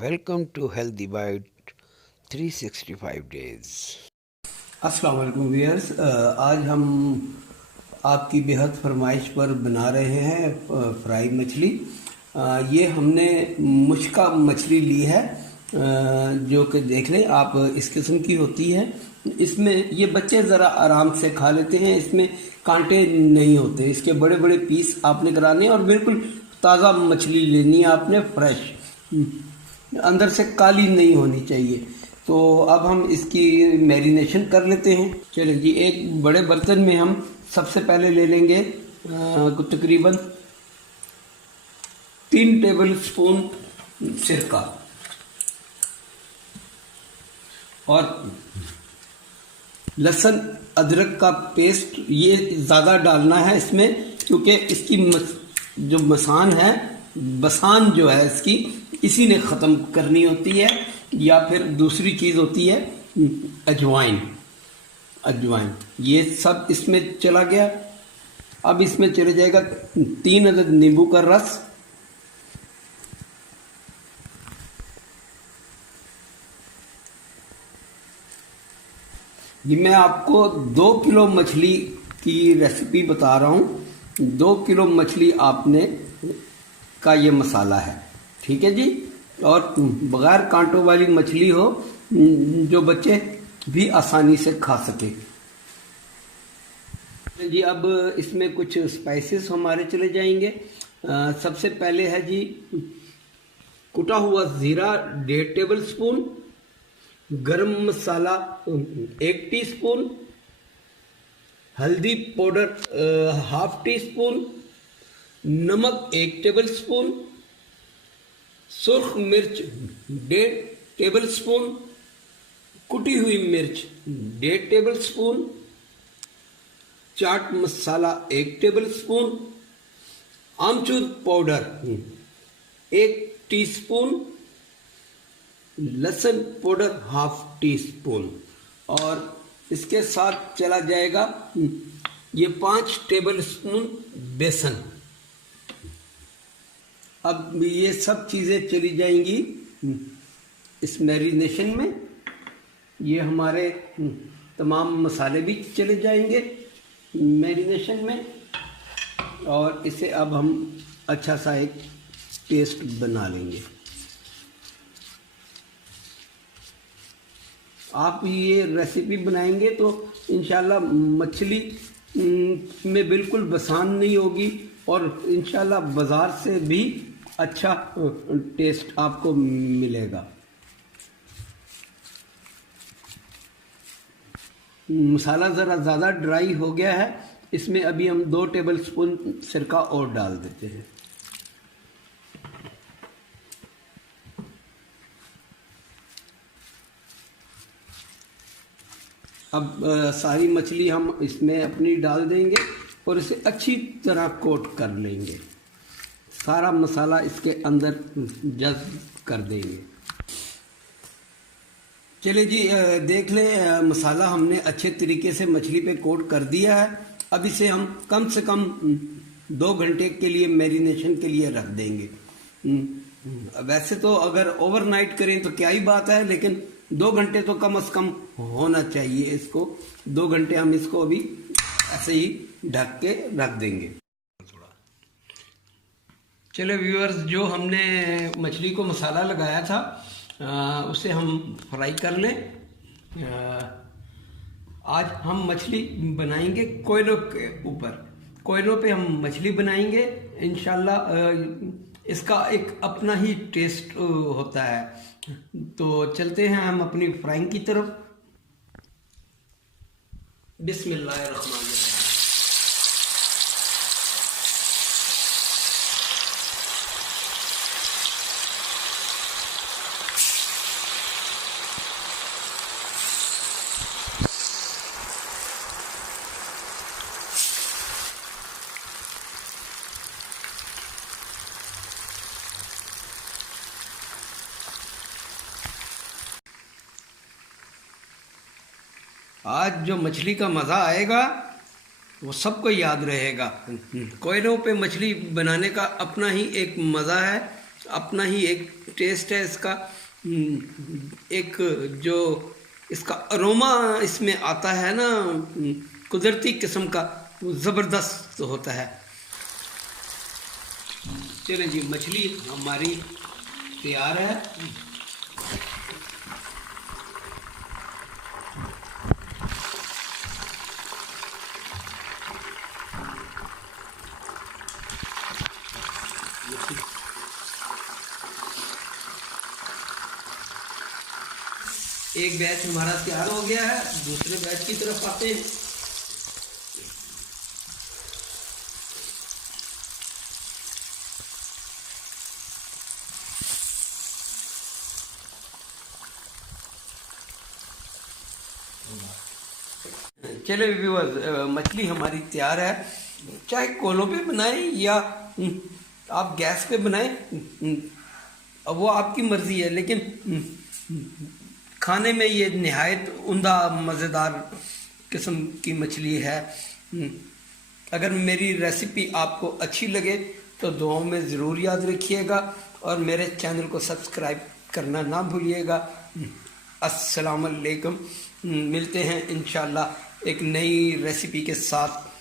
Welcome to Healthy Bite 365 days. अस्सलाम वालेकुम viewers. आज हम आपकी बेहद फरमाइश पर बना रहे हैं फ्राई मछली। ये हमने मुश्का मछली ली है, जो कि देख लें आप इस किस्म की होती है। इसमें ये बच्चे ज़रा आराम से खा लेते हैं, इसमें कांटे नहीं होते। इसके बड़े बड़े पीस आपने कराने और बिल्कुल ताज़ा मछली लेनी है आपने, फ्रेश, अंदर से काली नहीं होनी चाहिए। तो अब हम इसकी मैरिनेशन कर लेते हैं। चलिए जी, एक बड़े बर्तन में हम सबसे पहले ले लेंगे तकरीबन 3 टेबल स्पून सिरका और लहसुन अदरक का पेस्ट। ये ज़्यादा डालना है इसमें, क्योंकि इसकी जो बसान जो है इसकी, इसी ने ख़त्म करनी होती है। या फिर दूसरी चीज़ होती है अजवाइन। ये सब इसमें चला गया। अब इसमें चले जाएगा 3 अदद नींबू का रस, ये मैं आपको 2 किलो मछली की रेसिपी बता रहा हूँ। 2 किलो मछली आपने का ये मसाला है, ठीक है जी। और बगैर कांटों वाली मछली हो, जो बच्चे भी आसानी से खा सके जी। अब इसमें कुछ स्पाइसेस हमारे चले जाएंगे। सबसे पहले है जी कुटा हुआ ज़ीरा 1.5 टेबल स्पून, गरम मसाला 1 टीस्पून, हल्दी पाउडर 1/2 टीस्पून, नमक 1 टेबल स्पून, सुर्ख मिर्च 1.5 टेबल स्पून, कुटी हुई मिर्च 1.5 table spoon, chaat masala 1 table spoon, आमचूर पाउडर 1 टीस्पून, लहसुन पाउडर 1/2 टीस्पून, और इसके साथ चला जाएगा ये 5 टेबल स्पून बेसन। अब ये सब चीज़ें चली जाएंगी इस मैरिनेशन में। ये हमारे तमाम मसाले भी चले जाएंगे मैरिनेशन में, और इसे अब हम अच्छा सा एक पेस्ट बना लेंगे। आप ये रेसिपी बनाएंगे तो इंशाल्लाह मछली में बिल्कुल बसान नहीं होगी, और इंशाल्लाह बाज़ार से भी अच्छा टेस्ट आपको मिलेगा। मसाला ज़रा ज़्यादा ड्राई हो गया है, इसमें अभी हम 2 टेबल स्पून सिरका और डाल देते हैं। अब सारी मछली हम इसमें अपनी डाल देंगे और इसे अच्छी तरह कोट कर लेंगे। सारा मसाला इसके अंदर जज़्ब कर देंगे। चलिए जी, देख लें मसाला हमने अच्छे तरीके से मछली पे कोट कर दिया है। अब इसे हम कम से कम 2 घंटे के लिए मैरिनेशन के लिए रख देंगे। वैसे तो अगर ओवरनाइट करें तो क्या ही बात है, लेकिन 2 घंटे तो कम से कम होना चाहिए इसको। 2 घंटे हम इसको अभी ऐसे ही ढक के रख देंगे। चलो व्यूअर्स, जो हमने मछली को मसाला लगाया था उसे हम फ्राई कर लें। आज हम मछली बनाएंगे कोयलों के ऊपर। कोयलों पे हम मछली बनाएंगे इंशाल्लाह। इसका एक अपना ही टेस्ट होता है। तो चलते हैं हम अपनी फ्राइंग की तरफ। बिस्मिल्लाहिर्रहमानिर्रहीम। आज जो मछली का मज़ा आएगा वो सबको याद रहेगा। कोयलों पे मछली बनाने का अपना ही एक मज़ा है, अपना ही एक टेस्ट है इसका। एक जो इसका अरोमा इसमें आता है ना, कुदरती किस्म का, वो ज़बरदस्त होता है। चलें जी, मछली हमारी तैयार है। एक बैच हमारा तैयार हो गया है, दूसरे बैच की तरफ आते हैं। चले व्यूअर्स, मछली हमारी तैयार है। चाहे कोलों पे बनाएं या आप गैस पे बनाएं, अब वो आपकी मर्जी है, लेकिन खाने में ये निहायत उम्दा मज़ेदार किस्म की मछली है। अगर मेरी रेसिपी आपको अच्छी लगे तो दुआओं में ज़रूर याद रखिएगा और मेरे चैनल को सब्सक्राइब करना ना भूलिएगा। अस्सलाम वालेकुम। मिलते हैं इंशाल्लाह एक नई रेसिपी के साथ।